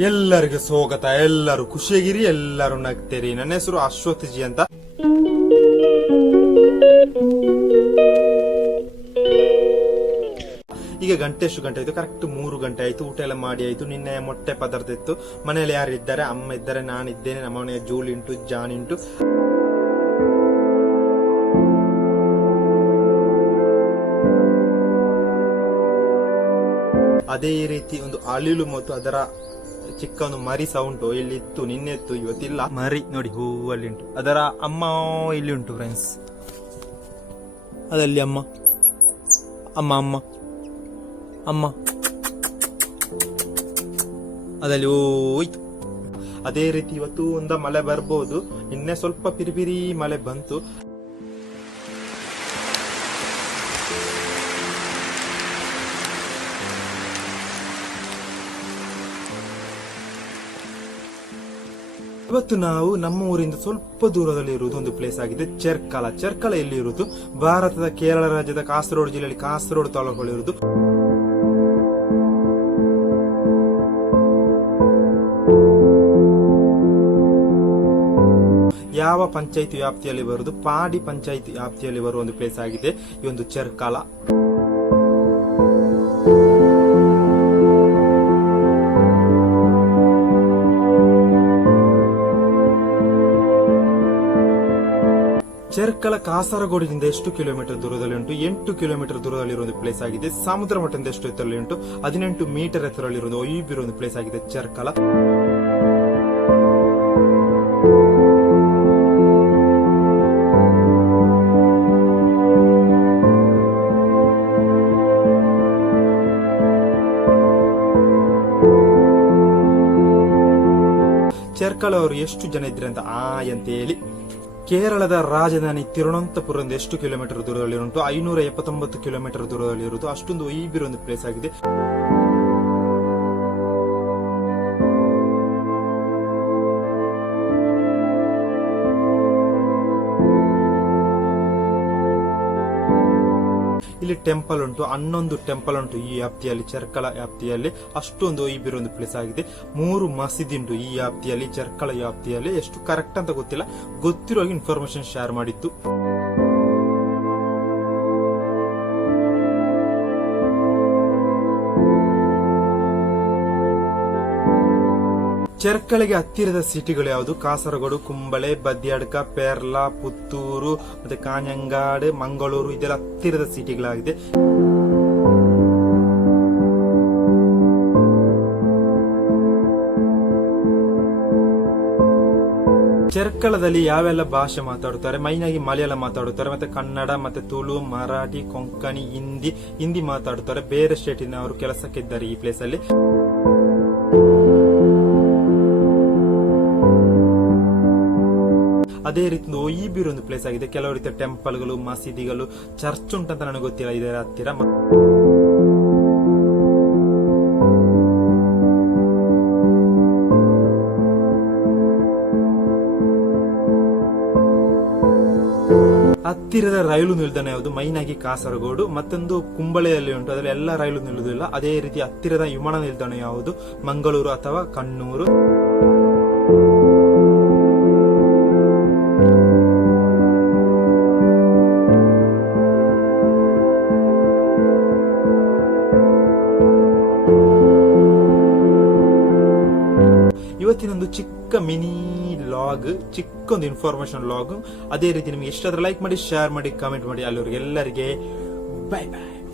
ಎಲ್ಲರಿಗೂ ಸ್ವಾಗತ, ಎಲ್ಲರೂ ಖುಷಿಯಾಗಿರಿ, ಎಲ್ಲರೂ ನಗ್ತೀರಿ. ನನ್ನ ಹೆಸರು ಅಶ್ವಥ್ ಜಿ ಅಂತ. ಈಗ ಗಂಟೆ ಎಷ್ಟು ಗಂಟೆ ಆಯ್ತು? ಕರೆಕ್ಟ್ ಮೂರು ಗಂಟೆ ಆಯ್ತು. ಊಟ ಎಲ್ಲ ಮಾಡಿ ಆಯ್ತು. ನಿನ್ನೆ ಮೊಟ್ಟೆ ಪದಾರ್ಥ ಇತ್ತು. ಮನೆಯಲ್ಲಿ ಯಾರು ಇದ್ದಾರೆ? ಅಮ್ಮ ಇದ್ದಾರೆ, ನಾನು ಇದ್ದೇನೆ. ನಮ್ಮ ಮನೆಯ ಜೂಲ್ ಉಂಟು ಜಾನ್ ಉಂಟು ಅದೇ ರೀತಿ ಒಂದು ಅಳಿಲು ಮತ್ತು ಅದರ ಚಿಕ್ಕ ಒಂದು ಮರಿ ಸೌಂಟು ಇಲ್ಲಿ ಇತ್ತು ನಿನ್ನೆ ಇತ್ತು ಇವತ್ತಿಲ್ಲ. ಮರಿ, ನೋಡಿ ಹೂವಲ್ಲಿ ಉಂಟು ಅದರ ಅಮ್ಮ ಇಲ್ಲಿ ಉಂಟು ಫ್ರೆಂಡ್ಸ್ ಅದಲ್ಲಿ ಅಮ್ಮ? ಅಮ್ಮ ಅಮ್ಮ. ಅಮ್ಮ. ಅದಲ್ಲಿ? ಹೋಯ್ತು ಅದೇ ರೀತಿ ಇವತ್ತು ಒಂದ ಮಳೆ ಬರ್ಬೋದು. ನಿನ್ನೆ ಸ್ವಲ್ಪ ಪಿರಿಪಿರಿ ಮಳೆ ಬಂತು. ಇವತ್ತು ನಾವು ನಮ್ಮ ಊರಿಂದ ಸ್ವಲ್ಪ ದೂರದಲ್ಲಿ ಇರುವುದು ಒಂದು ಪ್ಲೇಸ್ ಆಗಿದೆ, ಚರ್ಕಲ. ಚರ್ಕಲ ಎಲ್ಲಿ ಇರುವುದು ಭಾರತದ ಕೇರಳ ರಾಜ್ಯದ ಕಾಸರಗೋಡು ಜಿಲ್ಲೆಯಲ್ಲಿ ಕಾಸರಗೋಡು ತಾಲೂಕುಗಳು ಇರುವುದು ಯಾವ ಪಂಚಾಯಿತಿ ವ್ಯಾಪ್ತಿಯಲ್ಲಿ ಬರುವುದು? ಪಾಡಿ ಪಂಚಾಯಿತಿ ವ್ಯಾಪ್ತಿಯಲ್ಲಿ ಬರುವ ಒಂದು ಪ್ಲೇಸ್ ಆಗಿದೆ, ಈ ಒಂದು ಚೆರ್ಕಲ. ಚೆರ್ಕಲ ಕಾಸರಗೋಡಿನಿಂದ ಎಷ್ಟು ಕಿಲೋಮೀಟರ್ ದೂರದಲ್ಲಿ ಉಂಟು ಎಂಟು ಕಿಲೋಮೀಟರ್ ದೂರದಲ್ಲಿರುವ ಒಂದು ಪ್ಲೇಸ್ ಆಗಿದೆ. ಸಮುದ್ರ ಮಟ್ಟದಿಂದ ಎಷ್ಟು ಎತ್ತರಲ್ಲಿ ಉಂಟು ಹದಿನೆಂಟು ಮೀಟರ್ ಎತ್ತರಲ್ಲಿರುವ ಒಯ್ಬಿರೋ ಒಂದು ಪ್ಲೇಸ್ ಆಗಿದೆ ಚೆರ್ಕಲ. ಅವರು ಎಷ್ಟು ಜನ ಇದ್ರೆ ಅಂತ ಆ ಅಂತ ಹೇಳಿ. ಕೇರಳದ ರಾಜಧಾನಿ ತಿರುವನಂತಪುರದಿಂದ ಎಷ್ಟು ಕಿಲೋಮೀಟರ್ ದೂರದಲ್ಲಿ ಉಂಟು ಐನೂರ ಎಪ್ಪತ್ತೊಂಬತ್ತು ಕಿಲೋಮೀಟರ್ ದೂರದಲ್ಲಿ ಇರುವುದು ಅಷ್ಟೊಂದು ಈ ಒಂದು ಪ್ಲೇಸ್ ಆಗಿದೆ. ಇಲ್ಲಿ ಟೆಂಪಲ್ ಉಂಟು, ಹನ್ನೊಂದು ಟೆಂಪಲ್ ಉಂಟು ಈ ವ್ಯಾಪ್ತಿಯಲ್ಲಿ, ಚರ್ಕಳ ವ್ಯಾಪ್ತಿಯಲ್ಲಿ. ಅಷ್ಟೊಂದು ಒಂದು ಪ್ಲೇಸ್ ಆಗಿದೆ. ಮೂರು ಮಸೀದಿ ಉಂಟು ಈ ವ್ಯಾಪ್ತಿಯಲ್ಲಿ, ಚರ್ಕಳ ವ್ಯಾಪ್ತಿಯಲ್ಲಿ. ಎಷ್ಟು ಕರೆಕ್ಟ್ ಅಂತ ಗೊತ್ತಿಲ್ಲ. ಗೊತ್ತಿರೋ ಇನ್ಫಾರ್ಮೇಶನ್ ಶೇರ್ ಮಾಡಿದ್ದು. ಚರ್ಕಳಿಗೆ ಹತ್ತಿರದ ಸಿಟಿಗಳು ಯಾವುದು? ಕಾಸರಗೋಡು, ಕುಂಬಳೆ, ಬದ್ಯಾಡ್ಕ, ಪೇರ್ಲಾ, ಪುತ್ತೂರು, ಮತ್ತೆ ಕಾಂಜಂಗಾಡ್ ಮಂಗಳೂರು, ಇದೆಲ್ಲ ಹತ್ತಿರದ ಸಿಟಿಗಳಾಗಿದೆ. ಚರ್ಕಳದಲ್ಲಿ ಯಾವೆಲ್ಲ ಭಾಷೆ ಮಾತಾಡುತ್ತಾರೆ? ಮೈನ್ ಆಗಿ ಮಲಯಾಳ ಮಾತಾಡುತ್ತಾರೆ, ಮತ್ತೆ ಕನ್ನಡ, ಮತ್ತೆ ತುಳು, ಮರಾಠಿ, ಕೊಂಕಣಿ, ಹಿಂದಿ ಹಿಂದಿ ಮಾತಾಡುತ್ತಾರೆ. ಬೇರೆ ಸ್ಟೇಟಿನವರು ಕೆಲಸಕ್ಕಿದ್ದಾರೆ ಈ ಪ್ಲೇಸಲ್ಲಿ ಅದೇ ರೀತಿ ಒಂದು ಒಯ್ಬೀರ್ ಒಂದು ಪ್ಲೇಸ್ ಆಗಿದೆ. ಕೆಲವು ರೀತಿಯ ಟೆಂಪಲ್ಗಳು ಮಸೀದಿಗಳು ಚರ್ಚ್ ಉಂಟಂತ ನನಗೆ ಗೊತ್ತಿಲ್ಲ. ಇದರ ಹತ್ತಿರ ಹತ್ತಿರದ ರೈಲು ನಿಲ್ದಾಣ ಯಾವುದು? ಮೈನ್ ಆಗಿ ಕಾಸರಗೋಡು. ಮತ್ತೊಂದು ಕುಂಬಳೆಯಲ್ಲಿ ಉಂಟು. ಅದರಲ್ಲಿ ಎಲ್ಲ ರೈಲು ನಿಲ್ಲುವುದಿಲ್ಲ. ಅದೇ ರೀತಿ ಹತ್ತಿರದ ವಿಮಾನ ನಿಲ್ದಾಣ ಯಾವುದು? ಮಂಗಳೂರು ಅಥವಾ ಕಣ್ಣೂರು. ಇವತ್ತಿನೊಂದು ಚಿಕ್ಕ ಮಿನಿ ಲಾಗ್ ಚಿಕ್ಕ ಒಂದು ಇನ್ಫಾರ್ಮೇಶನ್ ಲಾಗ್. ಅದೇ ರೀತಿ ನಿಮ್ಗೆ ಎಷ್ಟಾದ್ರೂ ಲೈಕ್ ಮಾಡಿ ಶೇರ್ ಮಾಡಿ ಕಾಮೆಂಟ್ ಮಾಡಿ. ಅಲ್ಲೋರಿಗೆ ಎಲ್ಲರಿಗೆ ಬೈ ಬಾಯ್